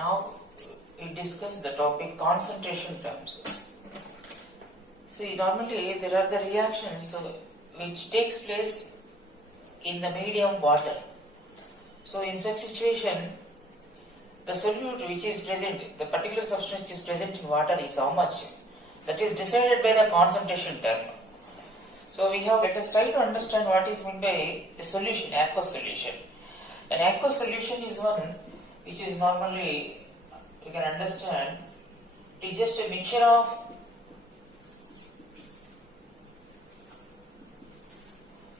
Now we discuss the topic concentration terms. See, normally there are the reactions which takes place in the medium water. So in such situation, the solute which is present, the particular substance which is present in water is how much? That is decided by the concentration term. So let us try to understand what is meant by a solution, aqueous solution. An aqueous solution is one which is normally, you can understand, it is just a mixture of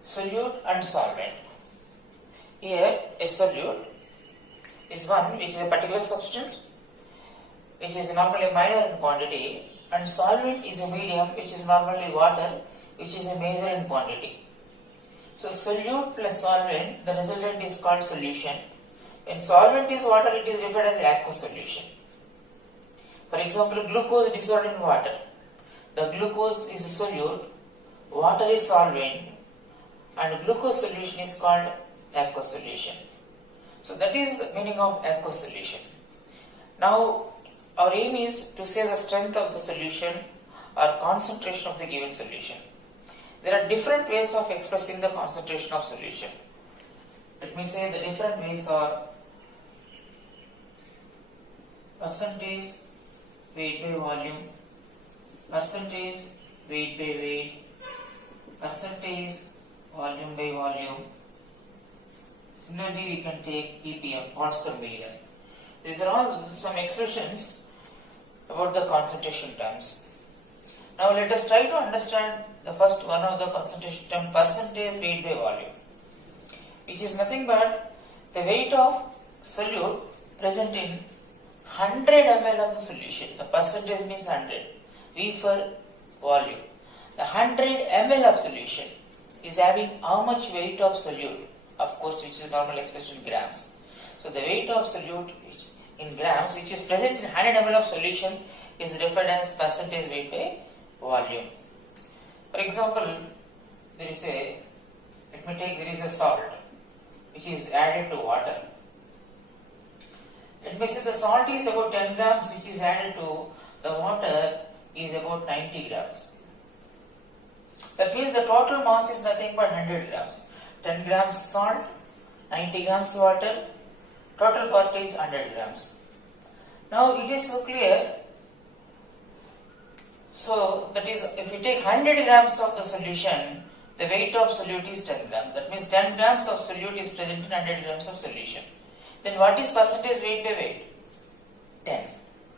solute and solvent. Here a solute is one which is a particular substance which is normally minor in quantity, and solvent is a medium which is normally water which is a major in quantity. So solute plus solvent, the resultant is called solution. When solvent is water, it is referred as aqueous solution. For example, glucose dissolved in water. The glucose is a solute, water is solvent, and glucose solution is called aqueous solution. So that is the meaning of aqueous solution. Now our aim is to say the strength of the solution or concentration of the given solution. There are different ways of expressing the concentration of solution. Let me say the different ways are percentage weight by volume, percentage weight by weight, percentage volume by volume. Similarly, we can take ppm, parts per million. These are all some expressions about the concentration terms. Now let us try to understand the first one of the concentration term, percentage weight by volume, which is nothing but the weight of solute present in 100 ml of the solution. The percentage means 100, V for volume. The 100 ml of solution is having how much weight of solute, of course, which is normally expressed in grams. So the weight of solute in grams which is present in 100 ml of solution is referred as percentage weight by volume. For example, there is a salt which is added to water. Let me say the salt is about 10 grams which is added to the water is about 90 grams. That means the total mass is nothing but 100 grams. 10 grams salt, 90 grams water, total part is 100 grams. Now it is so clear. So that is, if we take 100 grams of the solution, the weight of solute is 10 grams. That means 10 grams of solute is present in 100 grams of solution. Then what is percentage weight by weight? 10.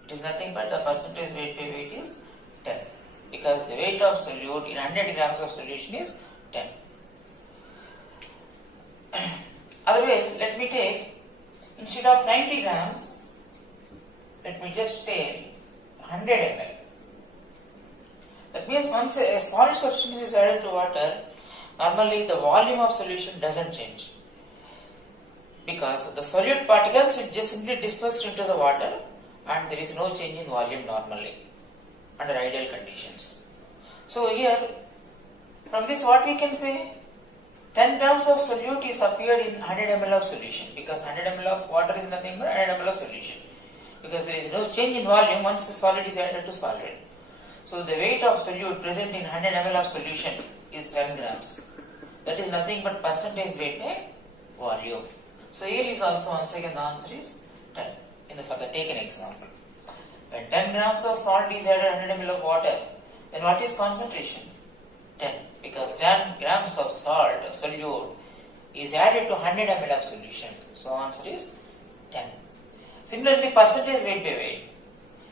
It is nothing but the percentage weight by weight is 10. Because the weight of solute in 100 grams of solution is 10. Otherwise, let me take, instead of 90 grams, let me just take 100 ml. That means once a solid substance is added to water, normally the volume of solution doesn't change. Because the solute particles is just simply dispersed into the water and there is no change in volume normally under ideal conditions. So here, from this what we can say? 10 grams of solute is appeared in 100 ml of solution, because 100 ml of water is nothing but 100 ml of solution. Because there is no change in volume once the solid is added to solvent. So the weight of solute present in 100 ml of solution is 10 grams. That is nothing but percentage weight by volume. So here is also once again the answer is 10 for the taken example. When 10 grams of salt is added 100 ml of water, then what is concentration? 10. Because 10 grams of salt or solute is added to 100 ml of solution. So answer is 10. Similarly, percentage weight by weight.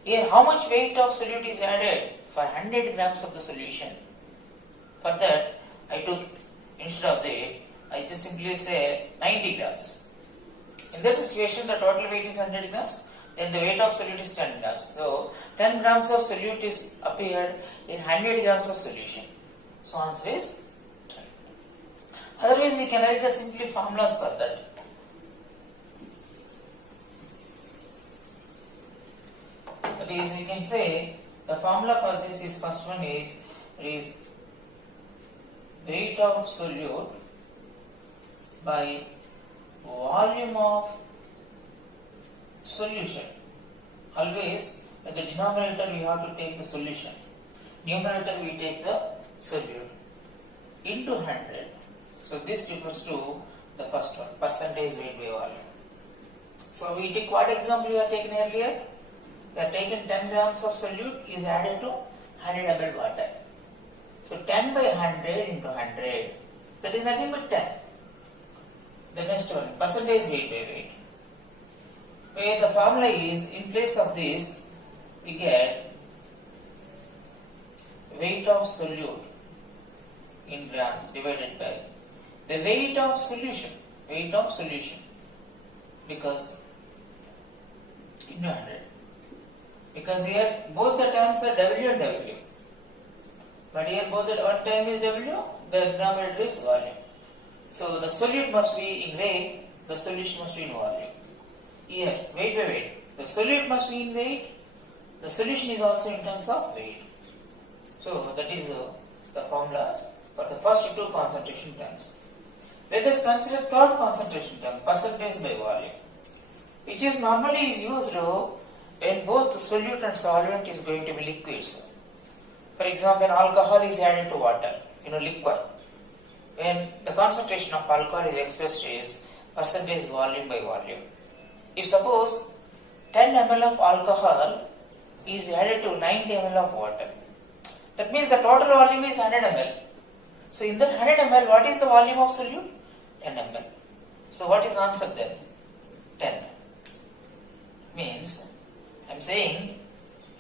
Here how much weight of solute is added for 100 grams of the solution? For that, I took, instead of the, I just simply say 90 grams. In that situation, the total weight is 100 grams, then the weight of solute is 10 grams. So 10 grams of solute is appeared in 100 grams of solution. So answer is 10. Otherwise, we can write the simply formulas for that. That is, we can say the formula for this is, first one is weight of solute by volume of solution. always at the denominator we have to take the solution. Numerator we take the solute into 100. So this refers to the first one, percentage weight by volume. So we take what example we have taken earlier? We have taken 10 grams of solute is added to 100 ml water. So 10 by 100 into 100, that is nothing but 10. The next one, percentage weight by weight. Where the formula is, in place of this, we get weight of solute in grams divided by the weight of solution, because into 100. Because here both the terms are W and W. But here both the one term is W, the denominator is volume. So the solute must be in weight, the solution must be in volume. Here, weight by weight, the solute must be in weight, the solution is also in terms of weight. So that is the formulas for the first two concentration terms. Let us consider third concentration term, percentage by volume, which is normally used when both solute and solvent is going to be liquids. For example, when alcohol is added to water, liquid. When the concentration of alcohol is expressed as percentage volume by volume. If suppose 10 ml of alcohol is added to 90 ml of water, that means the total volume is 100 ml. So in that 100 ml, what is the volume of solute? 10 ml. So what is the answer then? 10. Means, I am saying,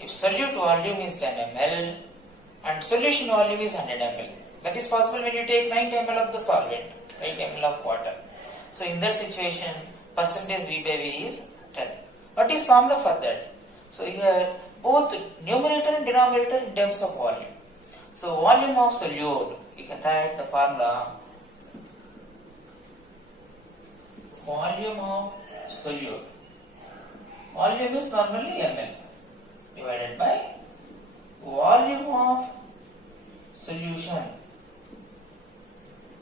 if solute volume is 10 ml and solution volume is 100 ml, that is possible when you take 90 ml of the solvent, 90 ml of water. So in that situation, percentage V by V is 10. What is formula for that? So here, both numerator and denominator in terms of volume. So volume of solute, you can write the formula, volume of solute. Volume is normally ml divided by volume of solution,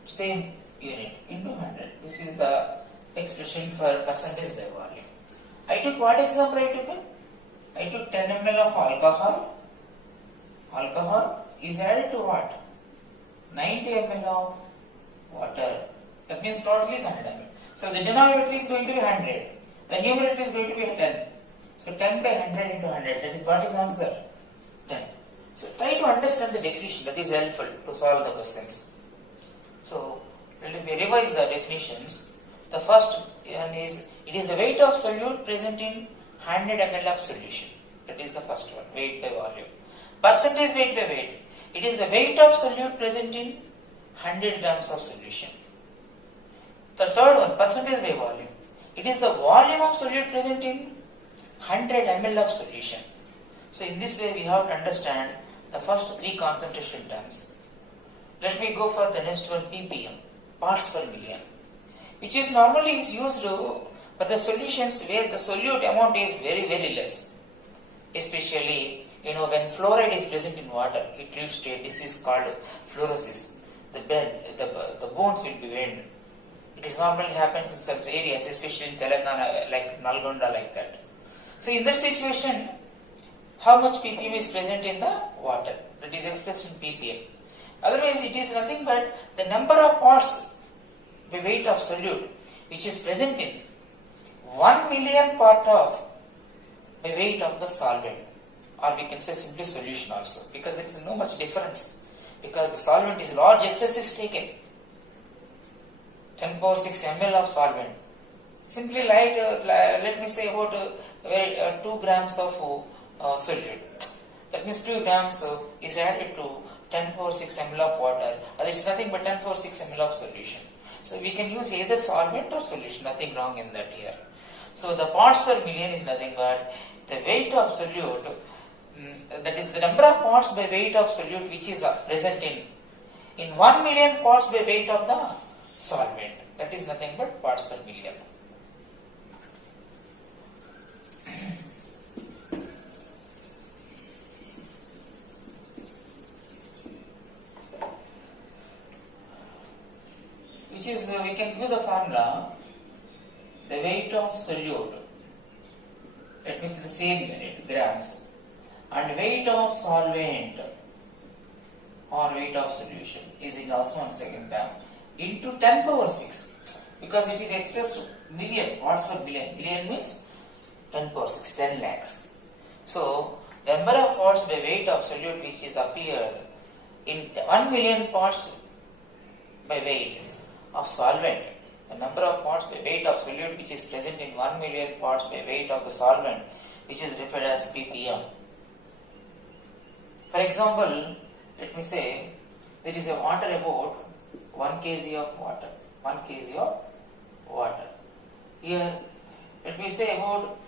same unit, into 100. This is the expression for percentage by volume. I took what example I took? I took 10 ml of alcohol. Alcohol is added to what? 90 ml of water. That means total is 100 ml. So the denominator is going to be 100. The numerator is going to be 10. So 10 by 100 into 100, that is what is answer? 10. So try to understand the definition, that is helpful to solve the questions. So let me revise the definitions. The first one is, it is the weight of solute present in 100 ml of solution. That is the first one, weight by volume. Percentage weight by weight. It is the weight of solute present in 100 grams of solution. The third one, percentage by volume. It is the volume of solute present in 100 ml of solution. So in this way we have to understand the first three concentration terms. Let me go for the next one, ppm, parts per million, which is normally used for the solutions where the solute amount is very, very less. Especially, when fluoride is present in water, it leads to a disease called fluorosis. The bones will be bent. It is normally happens in such areas, especially in Telangana, like Nalgonda, like that. So in that situation, how much ppm is present in the water? That is expressed in ppm. Otherwise, it is nothing but the number of parts by weight of solute which is present in 1 million part of by weight of the solvent, or we can say simply solution also, because there is no much difference, because the solvent is large excess is taken, 10 power 6 ml of solvent. Simply let me say about 2 grams of solute. That means 2 grams is added to 10 power 6 ml of water. There is nothing but 10 power 6 ml of solution. So we can use either solvent or solution, nothing wrong in that here. So the parts per million is nothing but the weight of solute, that is the number of parts by weight of solute which is present in 1 million parts by weight of the solvent. That is nothing but parts per million. Which is, we can give the formula, the weight of solute Let me see the same unit, grams. And weight of solvent or weight of solution is in also on second gram into 10 power 6, because it is expressed million, watts per billion. Billion means 10 power 6, 10 lakhs. So, the number of parts by weight of solute which is appeared in 1 million parts by weight of solvent, the number of parts by weight of solute which is present in 1 million parts by weight of the solvent, which is referred as ppm. For example, let me say there is a water about 1 kg of water. 1 kg of water. Here, let me say about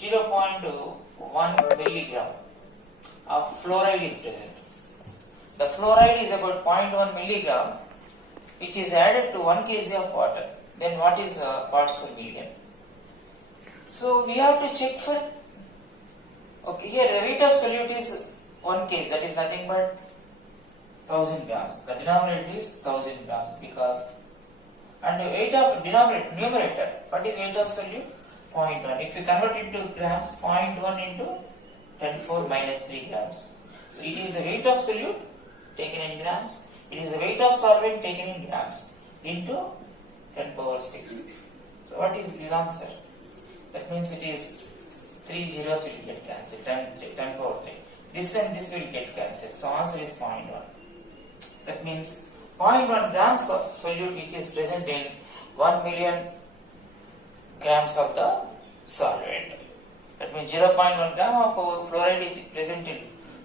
0.1 milligram of fluoride is present. The fluoride is about 0.1 milligram, which is added to 1 kg of water. Then what is parts per million? So we have to check for. Okay, here the weight of solute is 1 kg. That is nothing but 1000 grams. The denominator is 1000 grams because, and the weight of numerator. What is weight of solute? 0.1. If you convert it to grams, 0.1 into 10⁴ minus 3 grams. So it is the weight of solute taken in grams. It is the weight of solvent taken in grams into 10 power 6. So what is the answer? That means it is 3 zeros will get cancelled, 10 power 3. This and this will get cancelled. So answer is 0.1. That means 0.1 grams of solute which is present in 1 million grams of the solvent. That means 0.1 gram of fluoride is present in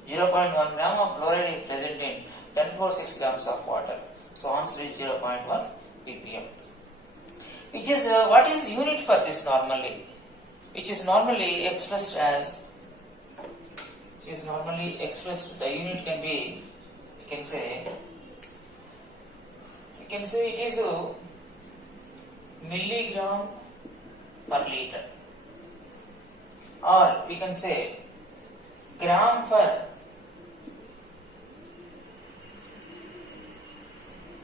0.1 gram of fluoride is present in 10⁴ grams of water. So answer is 0.1 ppm. Which is what is unit for this normally? Which is normally expressed as. The unit can be. We can say it is milligram per liter, or we can say gram per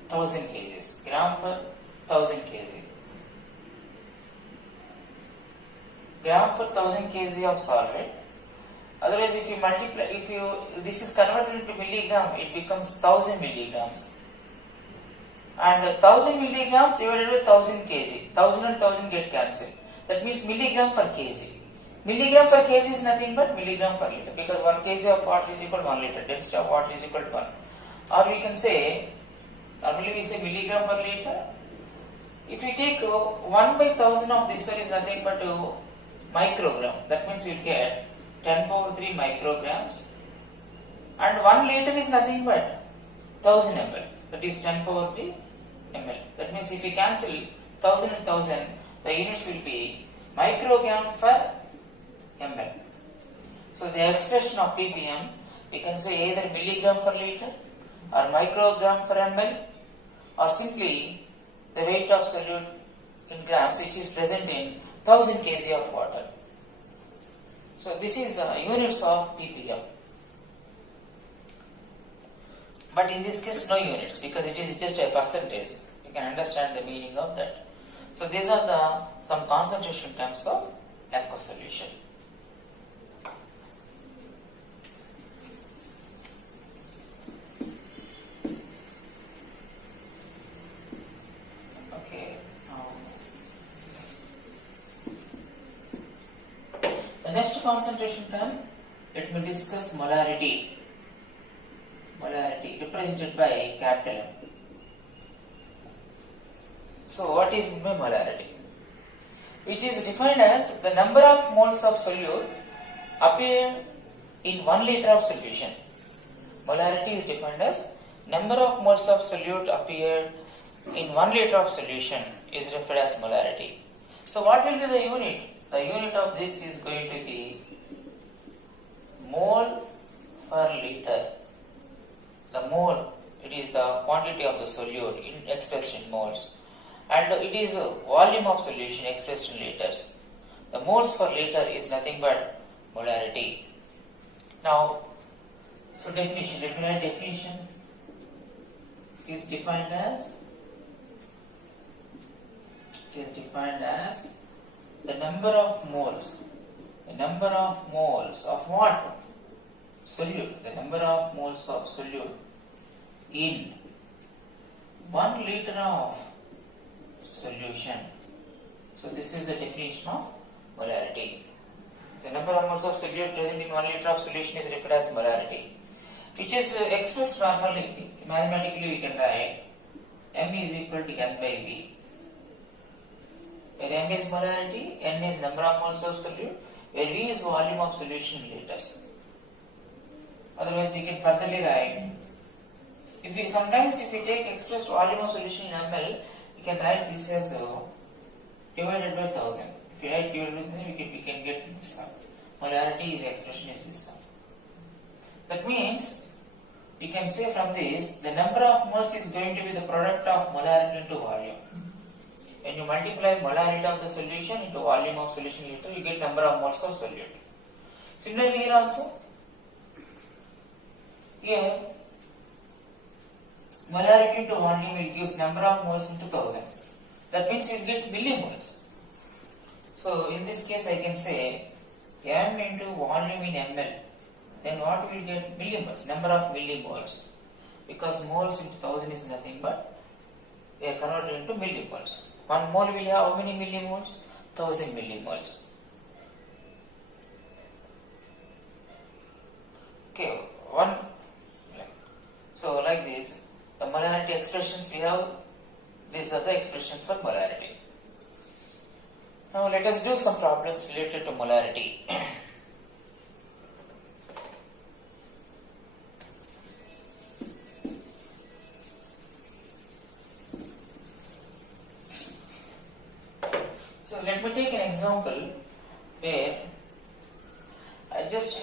1000 kgs. Gram per 1000 kg. Gram per 1000 kg of solvent. Otherwise, if you multiply, this is converted into milligram, it becomes 1000 milligrams. And 1000 milligrams divided by 1000 kg. 1000 and 1000 get cancelled. That means milligram per kg. Milligram per kg is nothing but milligram per liter, because 1 kg of water is equal to 1 liter. Density of water is equal to 1. Or we can say, normally we say milligram per liter. If you take 1 by 1000 of this one is nothing but microgram. That means you get 10 power 3 micrograms. And 1 liter is nothing but 1000 ml. That is 10 power 3 ml. That means if we cancel 1000 and 1000, the units will be microgram per ml. So the expression of ppm, we can say either milligram per liter or microgram per ml, or simply the weight of solute in grams which is present in 1000 kg of water. So this is the units of ppm. But in this case no units, because it is just a percentage. You can understand the meaning of that. So these are some concentration terms of aqueous solution. Okay. The next concentration term, let me discuss molarity. Molarity represented by capital M. So what is molarity? Which is defined as the number of moles of solute appear in 1 liter of solution. Molarity is defined as number of moles of solute appeared in 1 liter of solution is referred as molarity. So what will be the unit? The unit of this is going to be mole per liter. The mole, it is the quantity of the solute expressed in moles, and it is a volume of solution expressed in liters. The moles per liter is nothing but molarity. Now, so definition, let me write definition, is defined as the number of moles the number of moles of what? Solute. The number of moles of solute in 1 liter of solution. So this is the definition of molarity. The number of moles of solute present in 1 liter of solution is referred as molarity, which is expressed normally. Mathematically we can write m is equal to n by v, where m is molarity, n is number of moles of solute, where v is volume of solution in liters. Otherwise we can furtherly write, sometimes if we take expressed volume of solution in ml, we can write this as divided by 1000. If we write divided by 1000, we can get this sum. Molarity is expression is this sum. That means we can say from this, the number of moles is going to be the product of molarity into volume. When you multiply molarity of the solution into volume of solution liter, you get number of moles of solute. Similarly here also, here molarity into volume will give number of moles into 1000. That means you will get millimoles. So in this case I can say m into volume in ml. Then what we will get? Millimoles, number of millimoles. Because moles into 1000 is nothing but we are converted into millimoles. 1 mole will have how many millimoles? 1000 millimoles. Okay, so like this, the molarity expressions we have, these are the expressions for molarity. Now let us do some problems related to molarity. So let me take an example where I just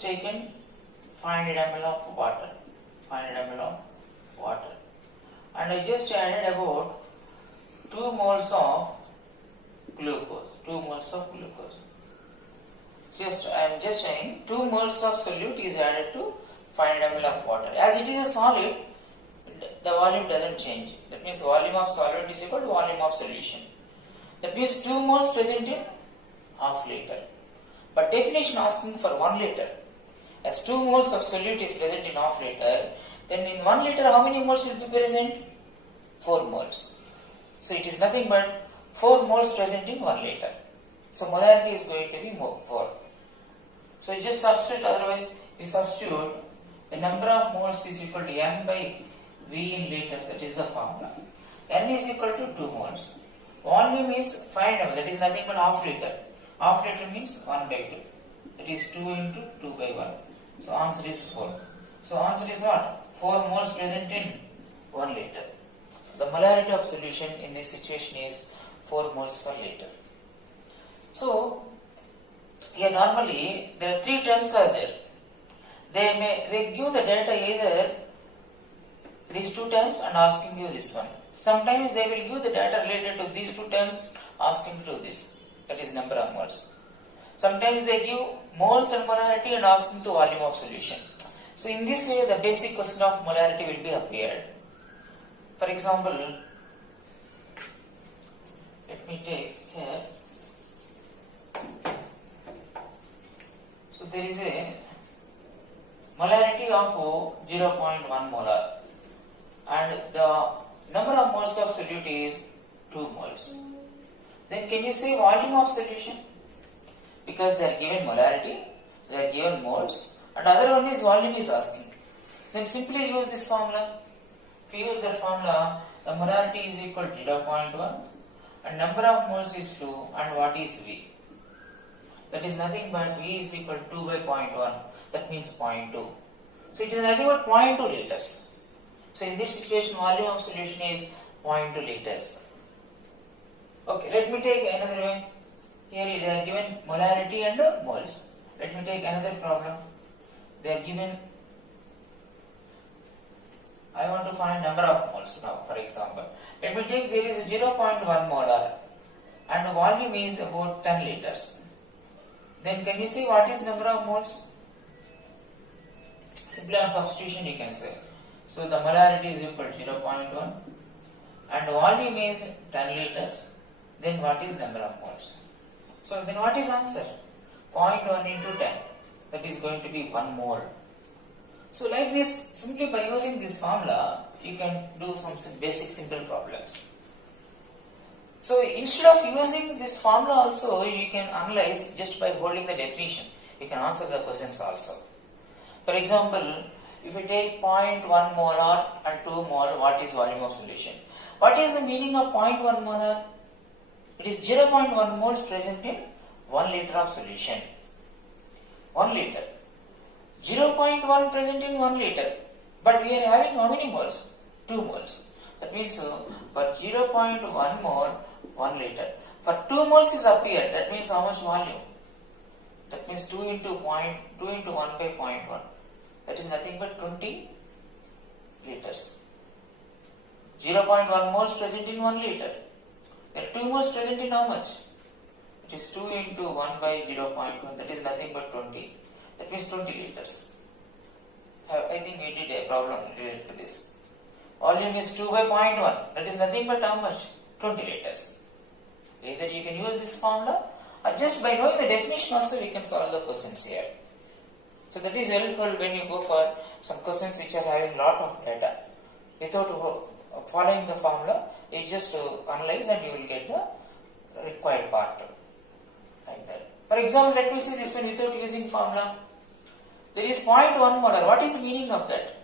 taken 500 ml of water, 500 ml of water, and I just added about 2 moles of glucose, 2 moles of glucose. I am just saying 2 moles of solute is added to 500 ml of water. As it is a solid, the volume doesn't change. That means volume of solvent is equal to volume of solution. That means 2 moles present in half liter. But definition asking for 1 liter. As 2 moles of solute is present in half liter, then in 1 liter how many moles will be present? 4 moles. So it is nothing but 4 moles present in 1 liter. So molarity is going to be 4. So you just substitute, otherwise we substitute the number of moles is equal to n by v in liters, that is the formula. N is equal to 2 moles. Volume is 5 ml, that is nothing but half liter. Half liter means 1 by 2. That is 2 into 2 by 1. So answer is 4. So answer is what? 4 moles present in 1 liter. So the molarity of solution in this situation is 4 moles per liter. So here normally there are 3 terms are there. They give the data either these 2 terms and asking you this one. Sometimes they will give the data related to these 2 terms asking to this, that is number of moles. Sometimes they give moles and molarity and asking to volume of solution. So in this way the basic question of molarity will be appeared. For example, let me take here. So there is a molarity of 0.1 molar and the number of moles of solute is 2 moles. Then can you say volume of solution? Because they are given molarity, they are given moles, and other one is volume is asking. Then simply use this formula. If you use the formula, the molarity is equal to 0.1 and number of moles is 2 and what is V? That is nothing but V is equal to 2 by 0.1, that means 0.2. So it is nothing but 0.2 liters. So in this situation volume of solution is 0.2 liters. Okay, let me take another way. Here they are given molarity and moles. Let me take another problem. They are given, I want to find number of moles now, for example. Let me take there is 0.1 molar and the volume is about 10 liters. Then can you see what is number of moles? Simply on substitution you can say. So the molarity is equal to 0.1 and volume is 10 liters. Then what is number of moles? So then what is answer? 0.1 into 10. That is going to be 1 mole. So like this, simply by using this formula, you can do some basic simple problems. So instead of using this formula also, you can analyze just by holding the definition. You can answer the questions also. For example, if you take 0.1 molar and 2 mole, what is volume of solution? What is the meaning of 0.1 molar? It is 0.1 moles present in 1 liter of solution. 1 liter. 0.1 present in 1 liter. But we are having how many moles? 2 moles. That means for 0.1 mole, 1 liter. For 2 moles is appeared. That means how much volume? That means 2 into 2 into 1 by 0.1. That is nothing but 20 liters. 0.1 moles present in 1 liter. There are 2 moles present in how much? It is 2 into 1 by 0.1. That is nothing but 20. That means 20 liters. I think we did a problem related to this. Volume is 2 by 0.1. That is nothing but how much? 20 liters. Either you can use this formula or just by knowing the definition also we can solve the questions here. So that is helpful when you go for some questions which are having lot of data. Without following the formula, you just analyze and you will get the required part. Like that. For example, let me see this one without using formula. There is 0.1 molar. What is the meaning of that?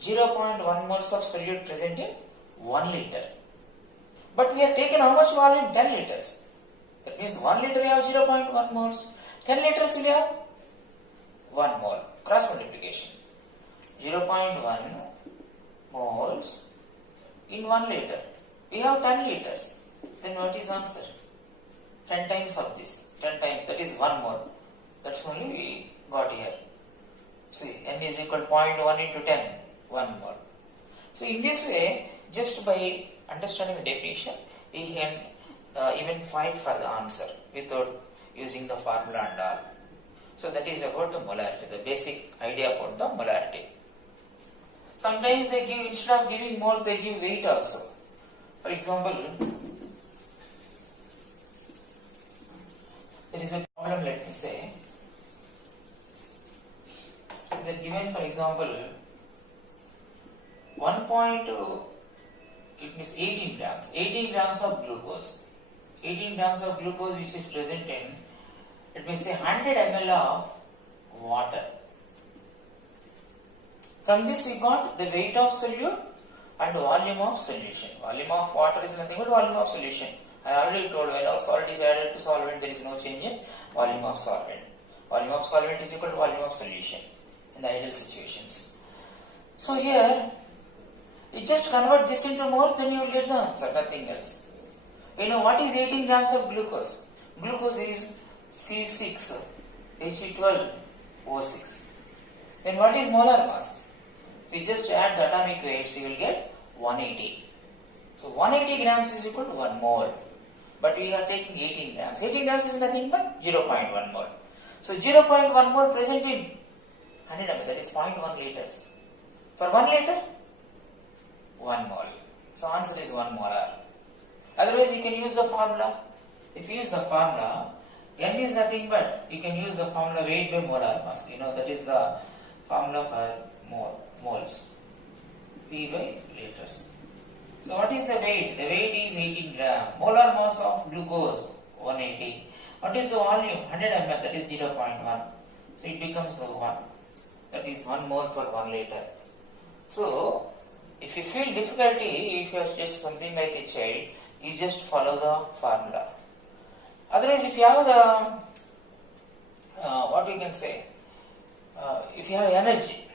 0.1 moles of solute present in 1 liter. But we have taken how much volume? 10 liters. That means 1 liter we have 0.1 moles. 10 liters we have 1 mole. Cross multiplication. 0.1 moles in 1 liter. We have 10 liters. Then what is answer? 10 times of this. 10 times. That is 1 mole. That's only we got here. See, n is equal to 0.1 into 10. 1 mole. So in this way, just by understanding the definition, we can even find for the answer without using the formula and all. So that is about the molarity, the basic idea about the molarity. Sometimes they give, instead of giving mole, they give weight also. For example, there is a problem, let me say. So they are given, for example, 18 grams. 18 grams of glucose. 18 grams of glucose which is present in, let me say, 100 ml of water. From this we got the weight of solute and volume of solution. Volume of water is nothing but volume of solution. I already told when our solid is added to solvent, there is no change in volume of solvent. Volume of solvent is equal to volume of solution in the ideal situations. So here, you just convert this into moles, then you will get the answer, nothing else. We know what is 18 grams of glucose. Glucose is C6H12O6. Then what is molar mass? If you just add the atomic weights, you will get 180. So 180 grams is equal to 1 mole. But we are taking 18 grams. 18 grams is nothing but 0.1 mole. So 0.1 mole present in 100 ml, that is 0.1 liters. For 1 liter, 1 mole. So answer is 1 molar. Otherwise you can use the formula. If you use the formula, N is nothing but, you can use the formula weight by molar mass. You know, that is the formula for moles. P by liters. So what is the weight? The weight is 18 gram. Molar mass of glucose 180. What is the volume? 100 ml, that is 0.1. So it becomes 1. That is 1 mole for 1 liter. So if you feel difficulty, if you are just something like a child, you just follow the formula. Otherwise, if you have the, what we can say, if you have energy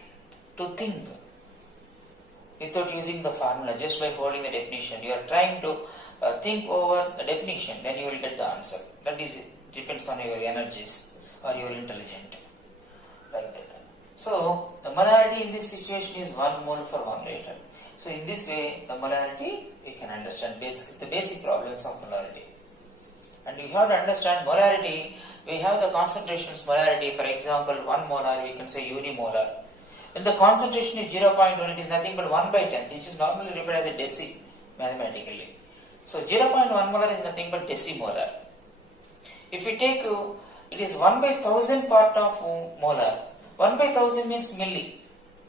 to think without using the formula, just by holding the definition, you are trying to think over the definition, then you will get the answer. That is, depends on your energies or your intelligence. Like that. So, the molarity in this situation is 1 mole for 1 liter. So, in this way, the molarity, we can understand the basic problems of molarity. And you have to understand molarity, we have the concentrations molarity, for example, 1 molar, we can say unimolar. When the concentration is 0.1, it is nothing but 1 by 10, which is normally referred as a deci mathematically. So 0.1 molar is nothing but decimolar. if we take, it is 1/1000 part of molar. 1/1000 means milli.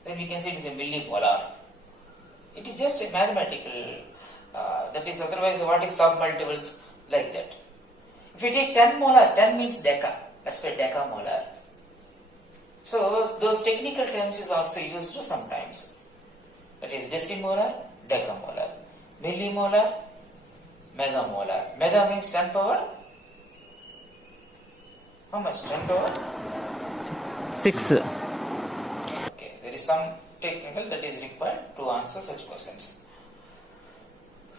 Then we can say it is a millimolar. It is just a mathematical, that is otherwise what is submultiples like that. If we take 10 molar, 10 means deca, that's why decamolar. So those technical terms is also used sometimes. That is decimolar, decamolar, millimolar, megamolar. Mega means 10 power. How much? 10 power? 6. Okay, there is some technical that is required to answer such questions.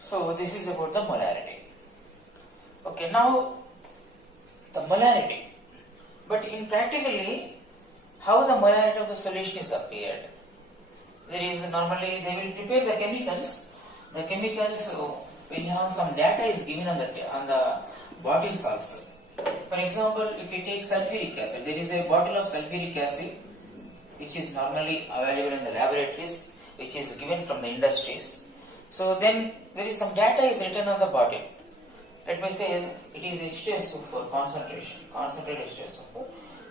So this is about the molarity. Okay, now the molarity. But in practically, how the molarity of the solution is appeared? There is normally they will prepare the chemicals. The chemicals will have some data is given on the bottles also. For example, if you take sulfuric acid, there is a bottle of sulfuric acid which is normally available in the laboratories, which is given from the industries. So then there is some data is written on the bottle. Let me say it is H2SO4 concentration, concentrated H2SO4.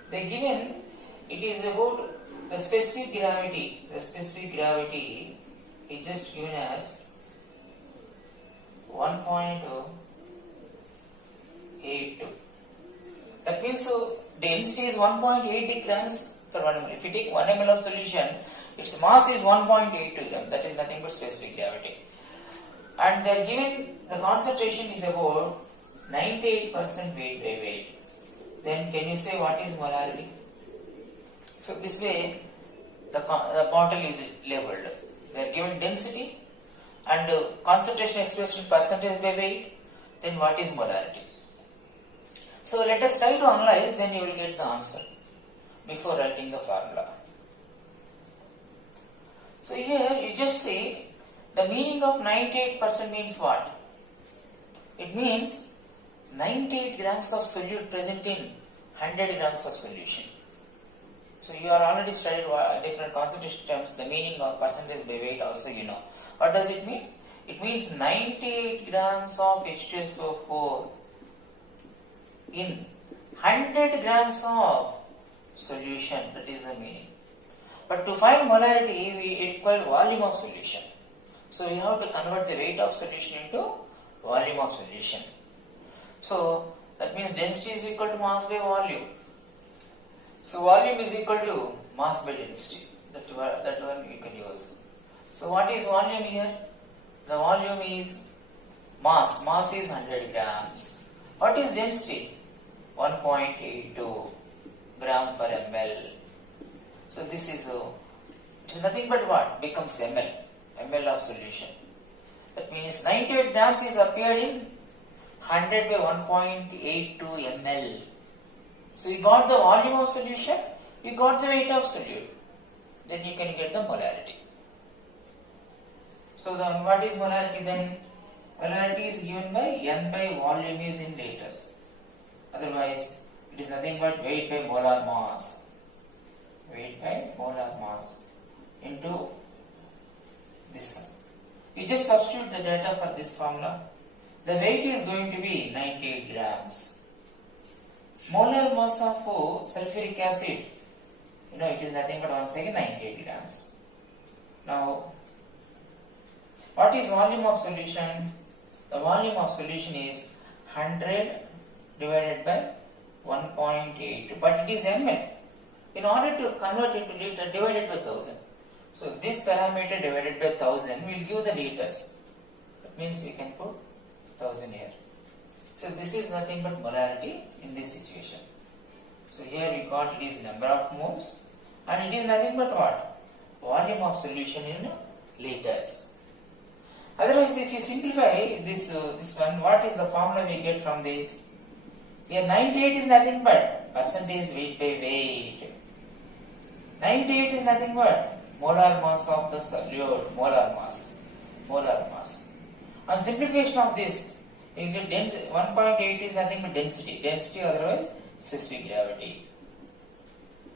They given it is about the specific gravity. The specific gravity is just given as 1.82. That means density is 1.80 grams per 1 ml. If you take 1 ml of solution, its mass is 1.82 gram. That is nothing but specific gravity. And they are given the concentration is about 98% weight by weight. Then can you say what is molarity? So this way the bottle is labeled. They are given density and concentration expressed in percentage by weight. Then what is molarity? So let us try to analyze, then you will get the answer before writing the formula. So here you just see the meaning of 98% means what? It means 98 grams of solute present in 100 grams of solution. So you are already studied different concentration terms, the meaning of percentage by weight also you know. What does it mean? It means 98 grams of H2SO4 in 100 grams of solution, that is the meaning. But to find molarity, we require volume of solution. So we have to convert the weight of solution into volume of solution. So that means density is equal to mass by volume. So volume is equal to mass by density. That one you can use. So what is volume here? The volume is mass. Mass is 100 grams. What is density? 1.82 gram per ml. So this is it is nothing but what? Becomes ml. ml of solution. That means 98 grams is appeared in 100 by 1.82 ml. So we got the volume of solution, we got the weight of solute. Then you can get the molarity. So then what is molarity then? Molarity is given by N by volume is in liters. Otherwise, it is nothing but weight by molar mass. Weight by molar mass into this one. You just substitute the data for this formula. The weight is going to be 98 grams. Molar mass of sulfuric acid, it is nothing but once again 98 grams. Now, what is volume of solution? The volume of solution is 100 divided by 1.8, but it is ml. In order to convert it to liter, divided by 1000. So this parameter divided by 1000 will give the liters. That means we can put 1000 here. So this is nothing but molarity in this situation. So here we got it is number of moles, and it is nothing but what? Volume of solution in liters. Otherwise, if you simplify this one, what is the formula we get from this? Here 98 is nothing but percentage weight by weight. 98 is nothing but molar mass of the solute, molar mass. On simplification of this, you get density. 1.8 is nothing but density. Density otherwise specific gravity.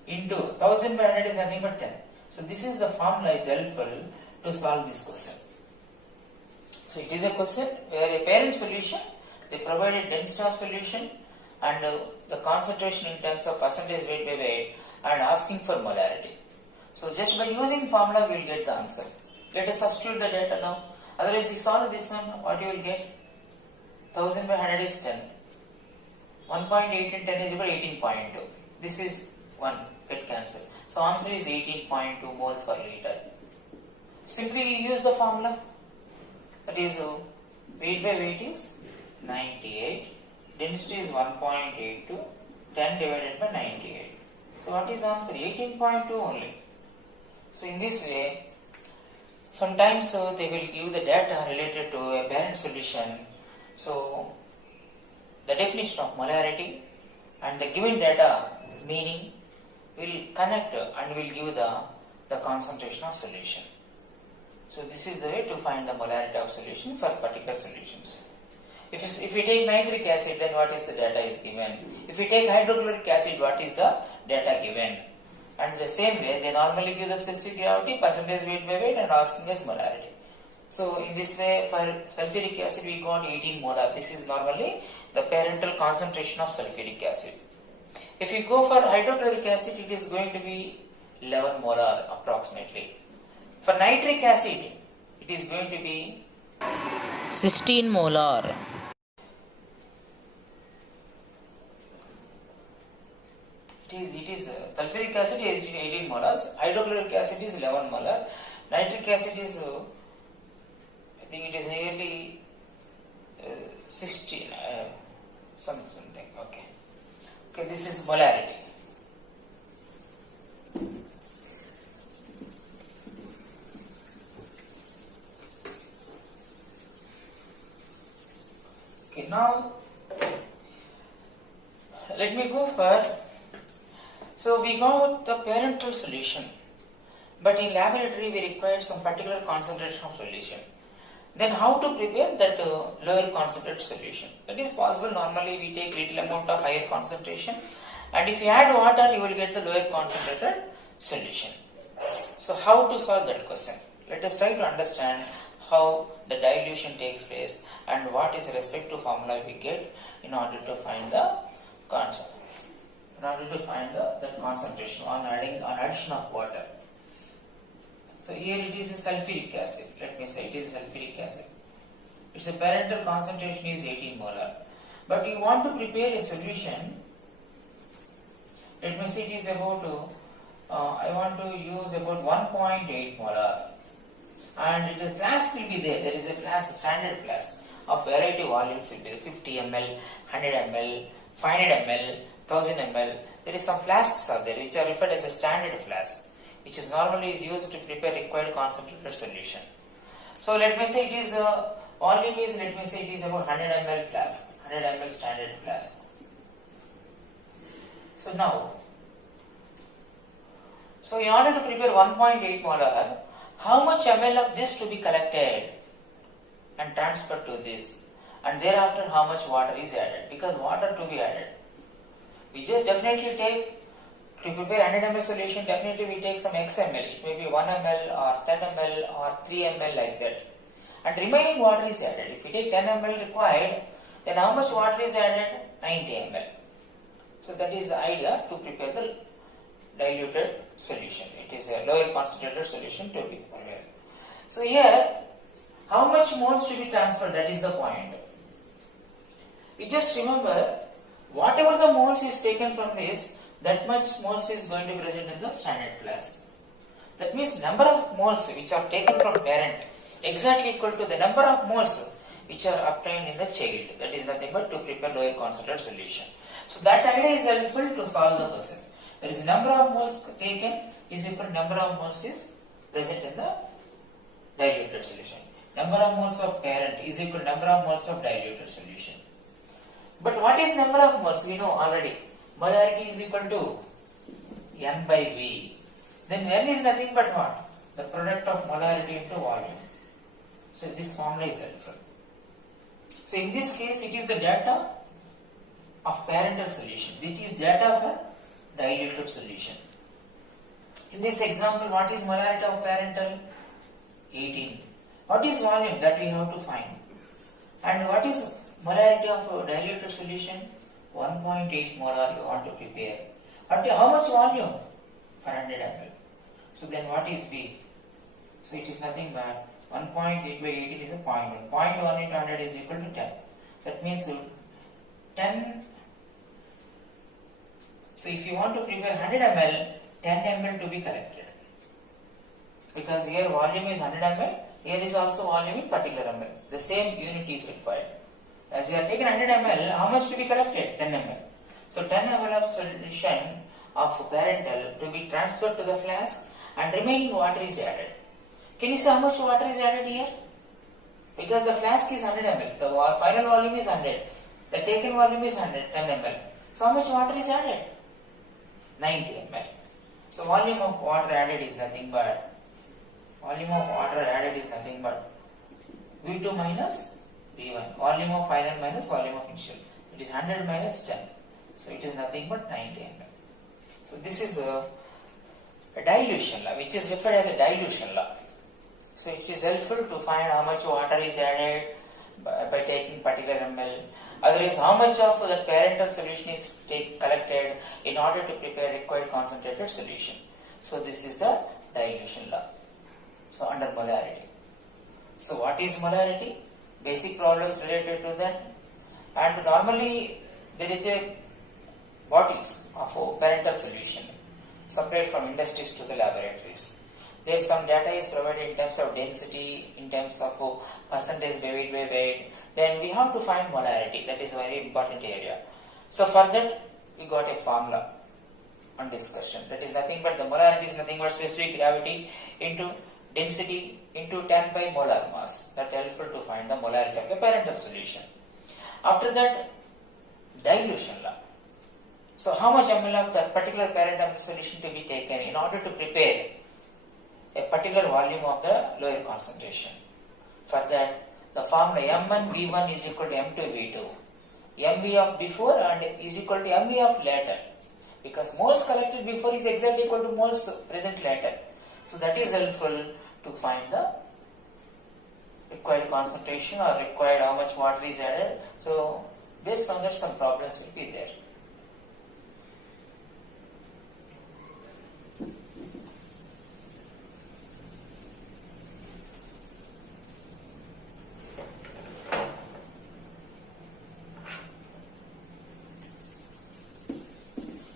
Into 1000 by 100 is nothing but 10. So this is the formula is helpful to solve this question. So it is a question where a parent solution, they provided density of solution and the concentration in terms of percentage weight by weight and asking for molarity. So just by using formula we will get the answer. Let us substitute the data now. Otherwise you solve this one, what you will get? 1000 by 100 is 10. 1.8 and 10 is equal to 18.2. This is 1, get cancelled. So answer is 18.2 mole per liter. Simply use the formula. That is weight by weight is 98. Density is 1.82. 10 divided by 98. So what is answer? 18.2 only. So in this way, sometimes they will give the data related to a parent solution. So the definition of molarity and the given data meaning will connect and will give the concentration of solution. So this is the way to find the molarity of solution for particular solutions. If we take nitric acid, then what is the data is given. If we take hydrochloric acid, what is the data given. And the same way, they normally give the specific gravity, percentage weight by weight and asking us molarity. So in this way, for sulfuric acid, we got 18 molar. This is normally the parental concentration of sulfuric acid. If you go for hydrochloric acid, it is going to be 11 molar approximately. For nitric acid, it is going to be 16 molar. It is sulfuric acid is 18 molars, hydrochloric acid is 11 molar, nitric acid is, I think it is nearly 16, something, okay. Okay, this is molarity. Okay, now let me go for. So we got the parental solution, but in laboratory we required some particular concentration of solution. Then how to prepare that lower concentrated solution? That is possible. Normally we take little amount of higher concentration, and if you add water you will get the lower concentrated solution. So how to solve that question? Let us try to understand how the dilution takes place and what is the respective formula we get in order to find the concentration. In order to find the concentration on addition of water. So here it is a sulfuric acid. Let me say it is sulfuric acid. Its parental concentration is 18 molar. But you want to prepare a solution. Let me say it is about, I want to use about 1.8 molar. And the flask will be there. There is a flask, standard flask of variety volumes will be 50 ml, 100 ml, 500 ml, 1000 ml. There is some flasks are there which are referred as a standard flask, which is normally used to prepare required concentrated solution. So let me say it is volume is, let me say it is about 100 ml flask, 100 ml standard flask. So now, so in order to prepare 1.8 molar, how much ml of this to be collected and transferred to this, and thereafter how much water is added, because water to be added. We just definitely take, to prepare 100 ml solution, definitely we take some XML. It may be 1 ml or 10 ml or 3 ml like that. And remaining water is added. If we take 10 ml required, then how much water is added? 90 ml. So that is the idea to prepare the diluted solution. It is a lower concentrated solution to be prepared. So here, how much moles to be transferred? That is the point. You just remember, whatever the moles is taken from this, that much moles is going to be present in the standard flask. That means number of moles which are taken from parent exactly equal to the number of moles which are obtained in the child. That is nothing but to prepare lower concentrated solution. So that idea is helpful to solve the question. That is number of moles taken is equal to number of moles is present in the diluted solution. Number of moles of parent is equal to number of moles of diluted solution. But what is number of moles? We know already. Molarity is equal to N by V. Then N is nothing but what? The product of molarity into volume. So this formula is helpful. So in this case, it is the data of parental solution. This is data for diluted solution. In this example, what is molarity of parental? 18. What is volume? That we have to find. And what is molarity of diluted solution? 1.8 molar you want to prepare. And how much volume? For 100 ml. So then what is B? So it is nothing but 1.8 by 18 is a 0.1. 0.1 into 100 is equal to 10. That means 10. So if you want to prepare 100 ml, 10 ml to be collected. Because here volume is 100 ml, here is also volume in particular ml. The same unit is required. As we are taking 100 ml, how much to be collected? 10 ml. So 10 ml of solution of parental to be transferred to the flask and remaining water is added. Can you see how much water is added here? Because the flask is 100 ml, the final volume is 100, the taken volume is 10 ml. So how much water is added? 90 ml. So volume of water added is nothing but V2 minus V1. Volume of final minus volume of initial. It is 100 minus 10. So it is nothing but 90 ml. So this is a dilution law, which is referred as a dilution law. So it is helpful to find how much water is added by taking particular ml. Otherwise, how much of the parental solution is collected in order to prepare required concentrated solution. So this is the dilution law. So under molarity. So what is molarity? Basic problems related to that. And normally there is a bottles of a parental solution supplied from industries to the laboratories. There some data is provided in terms of density, in terms of percentage weight by weight. Then we have to find molarity. That is a very important area. So for that we got a formula on discussion. That is nothing but the molarity is nothing but specific gravity into density into 10 by molar mass. That helpful to find the molarity of the parental solution. After that, dilution law. So how much ml of that particular parental solution to be taken in order to prepare a particular volume of the lower concentration. For that, the formula M1 V1 is equal to M2 V2. MV of before and is equal to MV of later. Because moles collected before is exactly equal to moles present later. So that is helpful to find the required concentration or required how much water is added. So based on that some problems will be there.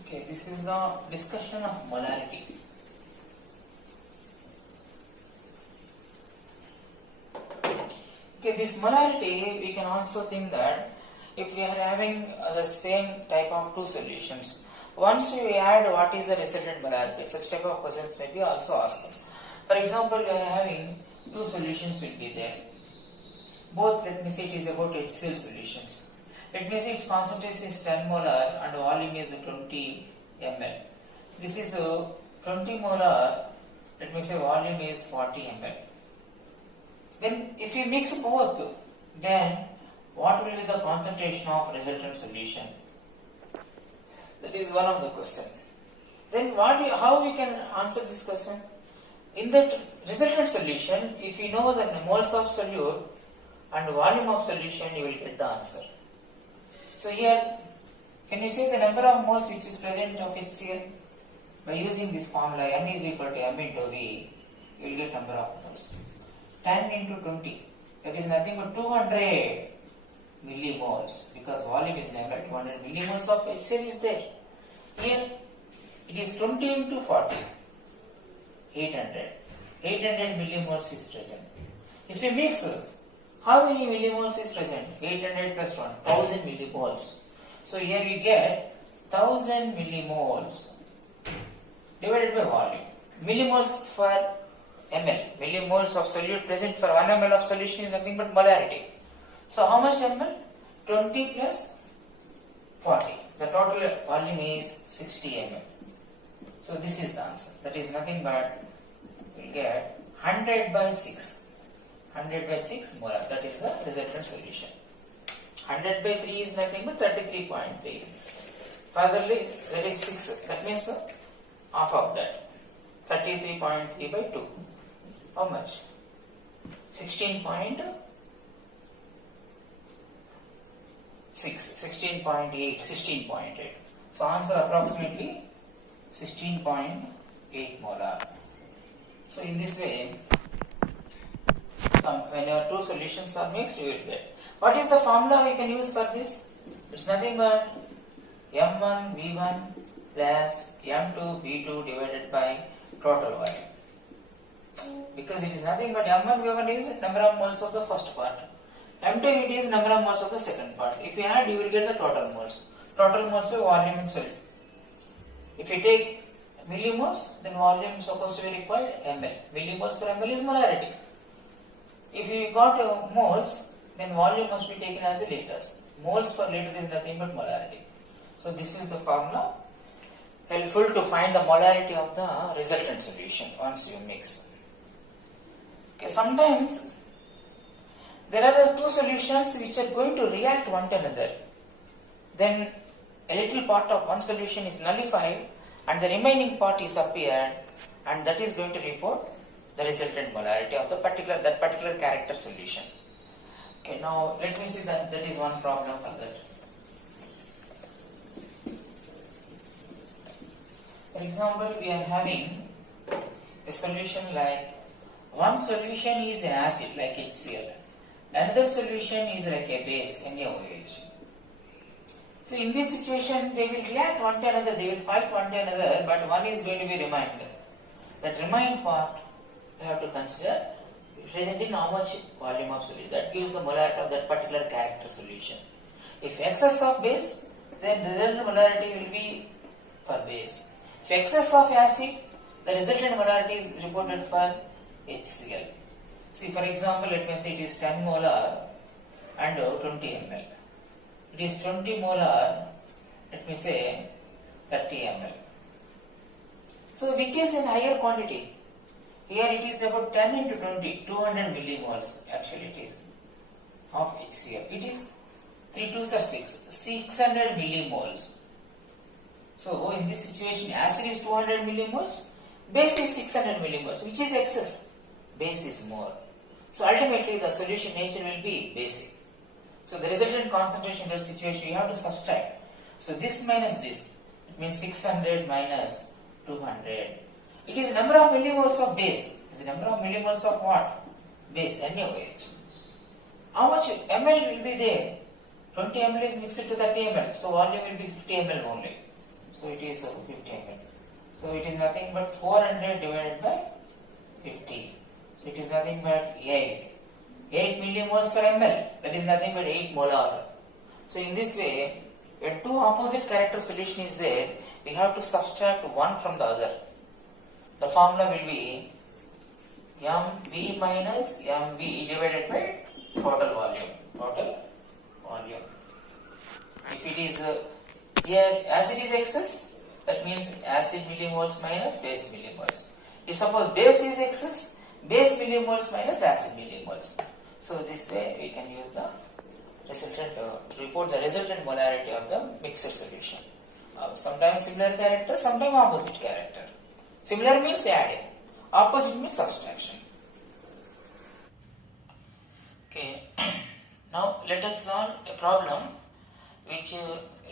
Okay, this is the discussion of molarity. Okay, this molarity, we can also think that if we are having the same type of two solutions, once we add what is the resultant molarity, such type of questions may be also asked. For example, we are having two solutions will be there. Both, let me say it is about HCl solutions. Let me say its concentration is 10 molar and volume is 20 ml. This is 20 molar, let me say volume is 40 ml. Then if you mix both, then what will be the concentration of resultant solution? That is one of the question. Then how we can answer this question? In that resultant solution, if you know the moles of solute and volume of solution, you will get the answer. So here, can you say the number of moles which is present of HCl? By using this formula, N is equal to M into V, you will get number of moles. 10 into 20, that is nothing but 200 millimoles, because volume is never 200 millimoles of HCl is there. Here, it is 20 into 40, 800. 800 millimoles is present. If you mix, how many millimoles is present? 800 plus 1, 1000 millimoles. So here we get 1000 millimoles divided by volume. Millimoles for ml. Millimoles of solute present for 1 ml of solution is nothing but molarity. So how much ml? 20 plus 40. The total volume is 60 ml. So this is the answer. That is nothing but we will get 100 by 6. 100 by 6 molar. That is the resultant solution. 100 by 3 is nothing but 33.3. Furtherly, that is 6. That means half of that. 33.3 by 2. How much? 16.6. 16.8, 16.8. So answer approximately 16.8 molar. So in this way, when your two solutions are mixed, you will get. What is the formula we can use for this? It's nothing but M1 V1 plus M2 V2 divided by total volume. Because it is nothing but M1 V1 is number of moles of the first part. M2 V2 is number of moles of the second part. If you add, you will get the total moles. Total moles by volume in solid. If you take millimoles, then volume is supposed to be required ml. Millimoles per ml is molarity. If you got moles, then volume must be taken as a liters. Moles per liter is nothing but molarity. So this is the formula helpful to find the molarity of the resultant solution once you mix. Okay, sometimes there are two solutions which are going to react one to another. Then a little part of one solution is nullified and the remaining part is appeared, and that is going to report the resultant molarity of that particular character solution. Okay, now let me see that is one problem for that. For example, we are having a solution like one solution is an acid like HCl, another solution is like a base NaOH. So in this situation, they will react one to another, they will fight one to another, but one is going to be remained. That remained part you have to consider representing how much volume of solution. That gives the molarity of that particular character solution. If excess of base, then the resultant molarity will be for base. If excess of acid, the resultant molarity is reported for HCl. See, for example, let me say it is 10 molar and 20 ml. It is 20 molar, let me say 30 ml. So which is in higher quantity? Here it is about 10 into 20, 200 millimoles actually it is of HCl. It is 3 2s are 6, 600 millimoles. So in this situation, acid is 200 millimoles, base is 600 millimoles. Which is excess? Base is more. So ultimately the solution nature will be basic. So the resultant concentration in that situation you have to subtract. So this minus this, it means 600 minus 200. It is number of millimoles of base. It is the number of millimoles of what? Base, NaOH. How much ml will be there? 20 ml is mixed to 30 ml. So volume will be 50 ml only. So it is 50 ml. So it is nothing but 400 divided by 50. So it is nothing but 8. 8 millimoles per ml. That is nothing but 8 molar. So in this way, when two opposite character solution is there, we have to subtract one from the other. The formula will be mv minus mv divided by total volume. Total volume. If it is here acid is excess, that means acid millimoles minus base millimoles. If suppose base is excess, base millimoles minus acid millimoles. So this way we can use the resultant to report the resultant molarity of the mixed solution. Sometimes similar character, sometimes opposite character. Similar means adding, opposite means subtraction. Okay, now let us solve a problem which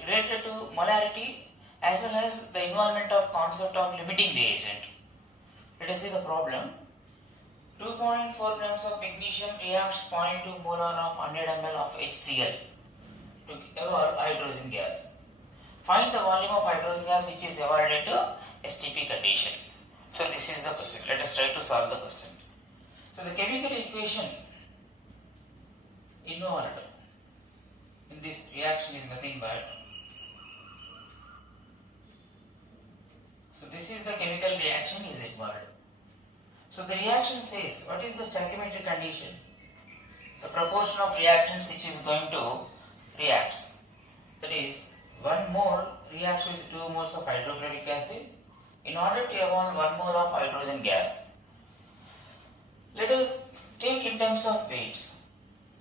related to molarity as well as the involvement of concept of limiting reagent. Let us see the problem. 2.4 grams of magnesium reacts 0.2 molar of 100 ml of HCl to evolve hydrogen gas. Find the volume of hydrogen gas which is evolved to STP condition. So this is the question. Let us try to solve the question. So the chemical equation involved in this reaction is nothing but, so this is the chemical reaction is involved. So the reaction says, what is the stoichiometric condition? The proportion of reactants which is going to react. That is, 1 mole reacts with 2 moles of hydrochloric acid in order to evolve 1 mole of hydrogen gas. Let us take in terms of weights.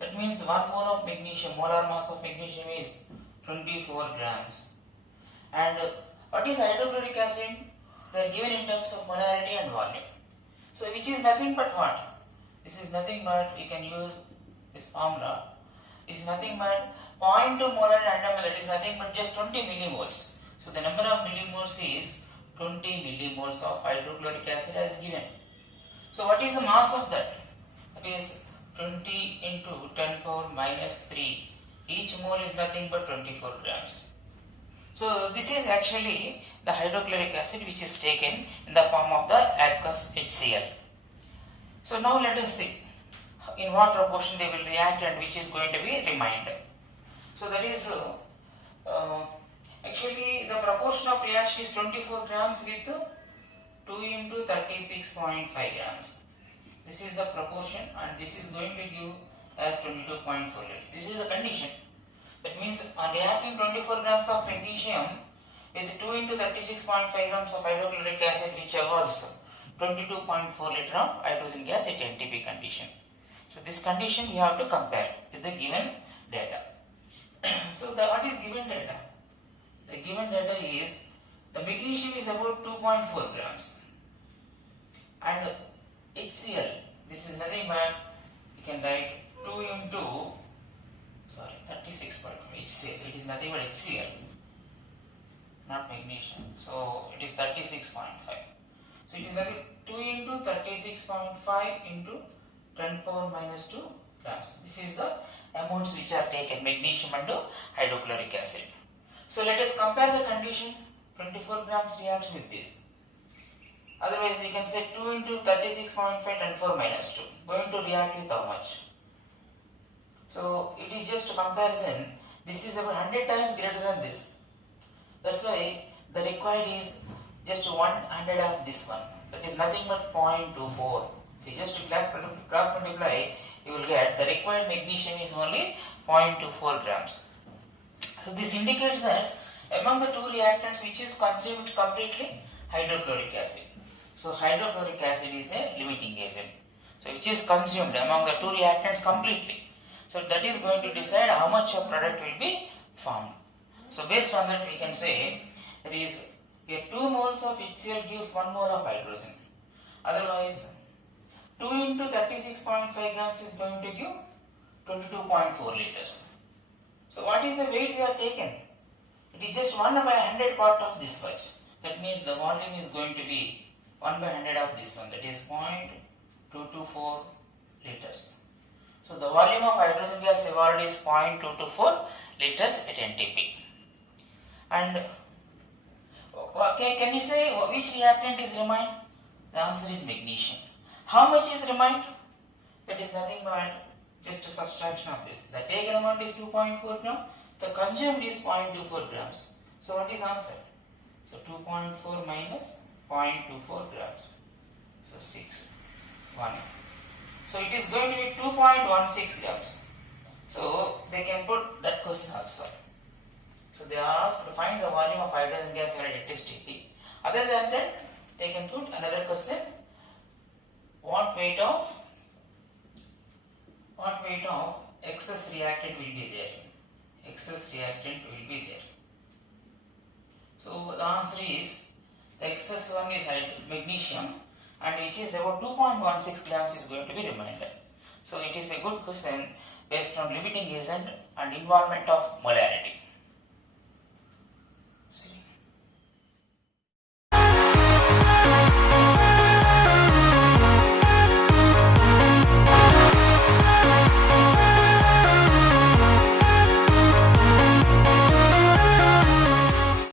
That means 1 mole of magnesium, molar mass of magnesium is 24 grams. And what is hydrochloric acid? They are given in terms of molarity and volume. So which is nothing but what? This is nothing but, we can use this formula, is nothing but 0.2 molar in 100 ml, that is nothing but just 20 millimoles. So the number of millimoles is 20 millimoles of hydrochloric acid as given. So what is the mass of that? That is 20 into 10 power minus 3. Each mole is nothing but 24 grams. So this is actually the hydrochloric acid which is taken in the form of the aqueous HCl. So now let us see in what proportion they will react and which is going to be remained. So that is actually the proportion of reaction is 24 grams with 2 into 36.5 grams. This is the proportion and this is going to give as 22.4 liters. This is a condition. That means on reacting 24 grams of magnesium with 2 into 36.5 grams of hydrochloric acid which evolves 22.4 liter of hydrogen gas at NTP condition. So this condition we have to compare with the given data. So what is given data? The given data is the magnesium is about 2.4 grams and HCl, this is nothing but you can write 2 into 36 HCl, it is nothing but HCl, not magnesium, so it is 36.5. So it is nothing 2 into 36.5 into 10 power minus 2 grams. This is the amounts which are taken, magnesium and hydrochloric acid. So let us compare the condition, 24 grams reacts with this. Otherwise we can say 2 into 36.5 10 power minus 2, going to react with how much? So it is just a comparison, this is about 100 times greater than this. That's why the required is just 100 of this one, that is nothing but 0.24. If you just cross multiply, you will get the required magnesium is only 0.24 grams. So this indicates that among the two reactants which is consumed completely, hydrochloric acid. So hydrochloric acid is a limiting agent. So which is consumed among the two reactants completely. So that is going to decide how much of product will be formed. So based on that we can say that is here 2 moles of HCl gives 1 mole of hydrogen. Otherwise 2 into 36.5 grams is going to give 22.4 liters. So what is the weight we are taken? It is just 1 by 100 part of this much. That means the volume is going to be 1 by 100 of this one, that is 0.224 liters. So the volume of hydrogen gas evolved is 0.224 liters at NTP. And can you say which reactant is remained? The answer is magnesium. How much is remained? That is nothing but just a subtraction of this. The taken amount is 2.4 gram, the consumed is 0.24 grams. So what is answer? So 2.4 minus 0.24 grams. So 6, 1. So it is going to be 2.16 grams. So they can put that question also. So they are asked to find the volume of hydrogen gas at STP. Other than that, they can put another question. What weight of excess reactant will be there? Excess reactant will be there. So the answer is the excess one is magnesium, and which is about 2.16 grams is going to be remained. So it is a good question based on limiting agent and involvement of molarity.